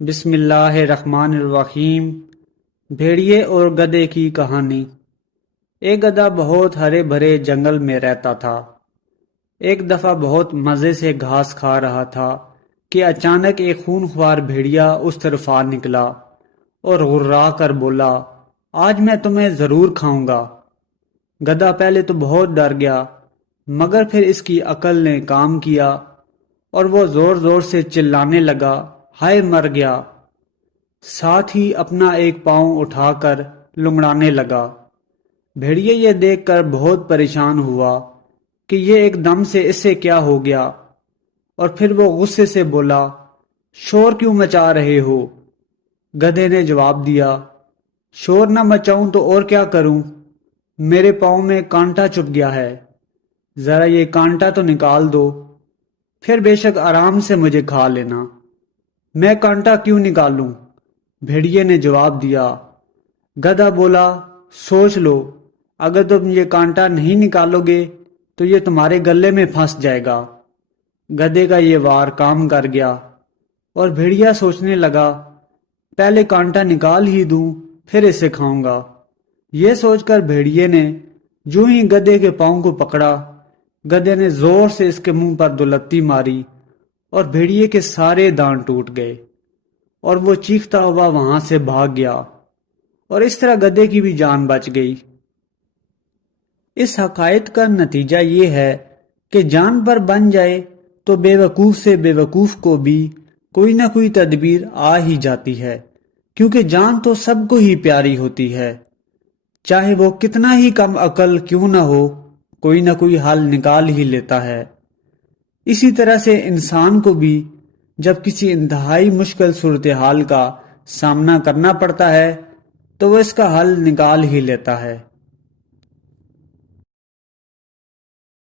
بسم اللہ الرحمن الرحیم۔ بھیڑیے اور گدھے کی کہانی۔ ایک گدھا بہت ہرے بھرے جنگل میں رہتا تھا۔ ایک دفعہ بہت مزے سے گھاس کھا رہا تھا کہ اچانک ایک خونخوار بھیڑیا اس طرف آ نکلا اور غرا کر بولا، آج میں تمہیں ضرور کھاؤں گا۔ گدھا پہلے تو بہت ڈر گیا، مگر پھر اس کی عقل نے کام کیا اور وہ زور زور سے چلانے لگا، ہائے مر گیا! ساتھ ہی اپنا ایک پاؤں اٹھا کر لنگڑانے لگا۔ بھیڑیے یہ دیکھ کر بہت پریشان ہوا کہ یہ ایک دم سے اس سے کیا ہو گیا، اور پھر وہ غصے سے بولا، شور کیوں مچا رہے ہو؟ گدھے نے جواب دیا، شور نہ مچاؤں تو اور کیا کروں؟ میرے پاؤں میں کانٹا چبھ گیا ہے، ذرا یہ کانٹا تو نکال دو، پھر بے شک آرام سے مجھے کھا لینا۔ میں کانٹا کیوں نکالوں؟ بھیڑیے نے جواب دیا۔ گدھا بولا، سوچ لو، اگر تم یہ کانٹا نہیں نکالو گے تو یہ تمہارے گلے میں پھنس جائے گا۔ گدھے کا یہ وار کام کر گیا اور بھیڑیا سوچنے لگا، پہلے کانٹا نکال ہی دوں پھر اسے کھاؤں گا۔ یہ سوچ کر بھیڑیے نے جو ہی گدھے کے پاؤں کو پکڑا، گدھے نے زور سے اس کے منہ پر دلتی ماری اور بھیڑیے کے سارے دانت ٹوٹ گئے اور وہ چیختا ہوا وہاں سے بھاگ گیا، اور اس طرح گدھے کی بھی جان بچ گئی۔ اس حقائق کا نتیجہ یہ ہے کہ جان پر بن جائے تو بے وقوف سے بے وقوف کو بھی کوئی نہ کوئی تدبیر آ ہی جاتی ہے، کیونکہ جان تو سب کو ہی پیاری ہوتی ہے، چاہے وہ کتنا ہی کم عقل کیوں نہ ہو، کوئی نہ کوئی حل نکال ہی لیتا ہے۔ اسی طرح سے انسان کو بھی جب کسی انتہائی مشکل صورتحال کا سامنا کرنا پڑتا ہے تو وہ اس کا حل نکال ہی لیتا ہے۔